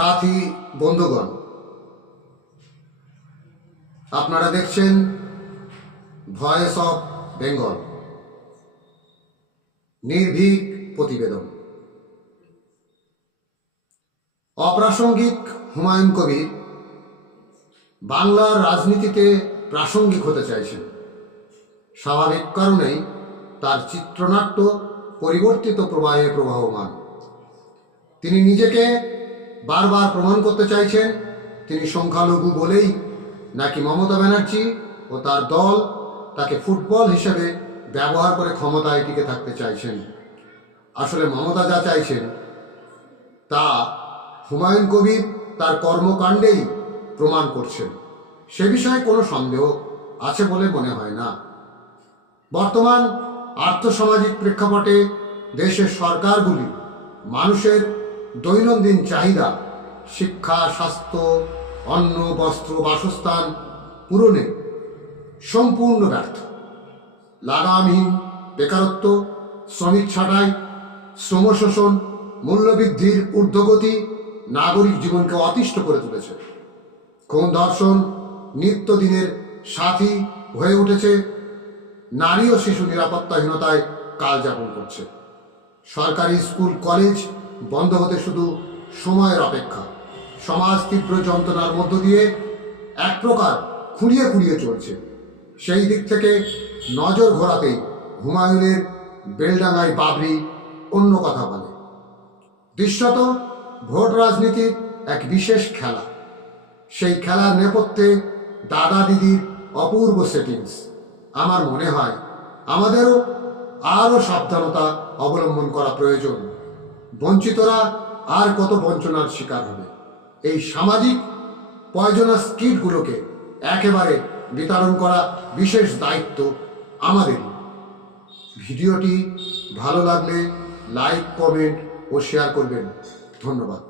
সাথী বন্ধুগণ, আপনারা দেখছেন ভয়েস অফ বেঙ্গল নির্ভীক প্রতিবেদন। অপ্রাসঙ্গিক হুমায়ুন কবির বাংলার রাজনীতিতে প্রাসঙ্গিক হতে চাইছেন। স্বাভাবিক কারণেই তার চিত্রনাট্য পরিবর্তিত প্রবাহে প্রবাহমান। তিনি নিজেকে বারবার প্রমাণ করতে চাইছেন তিনি সংখ্যালঘু বলেই নাকি মমতা ব্যানার্জি ও তার দল তাকে ফুটবল হিসেবে ব্যবহার করে ক্ষমতায় টিকে থাকতে চাইছেন। আসলে মমতা যা চাইছেন তা হুমায়ুন কবির তার কর্মকাণ্ডেই প্রমাণ করছেন। সে বিষয়ে কোনো সন্দেহ আছে বলে মনে হয় না। বর্তমান আর্থসামাজিক প্রেক্ষাপটে দেশের সরকারগুলি মানুষের দৈনন্দিন চাহিদা শিক্ষা, স্বাস্থ্য, অন্ন, বস্ত্র, বাসস্থান পূরণে সম্পূর্ণ ব্যর্থ। লাগামহীন বেকারত্ব, শ্রমিক ছাঁটাই, শ্রম শোষণ, মূল্যবৃদ্ধির ঊর্ধ্বগতি নাগরিক জীবনকে অতিষ্ঠ করে তুলেছে। খুন, ধর্ষণ নিত্যদিনের সাথী হয়ে উঠেছে। নারী ও শিশু নিরাপত্তাহীনতায় কাল যাপন করছে। সরকারি স্কুল কলেজ বন্ধ হতে শুধু সময়ের অপেক্ষা। সমাজ তীব্র যন্ত্রণার মধ্য দিয়ে এক প্রকার খুঁড়িয়ে খুঁড়িয়ে চলছে। সেই দিক থেকে নজর ঘোরাতেই হুমায়ুনের বেলডাঙ্গায় বাবরি অন্য কথা বলে। দৃশ্যত ভোট রাজনীতির এক বিশেষ খেলা। সেই খেলার নেপথ্যে দাদা দিদির অপূর্ব সেটিংস। আমার মনে হয় আমাদেরও আরও সাবধানতা অবলম্বন করা প্রয়োজন। বঞ্চিতরা আর কত বঞ্চনার শিকার হবে। এই সামাজিক পয়জনাস কিটগুলোকে একেবারে বিতরণ করা বিশেষ দায়িত্ব আমাদেরই। ভিডিওটি ভালো লাগলে লাইক, কমেন্ট ও শেয়ার করবেন। ধন্যবাদ।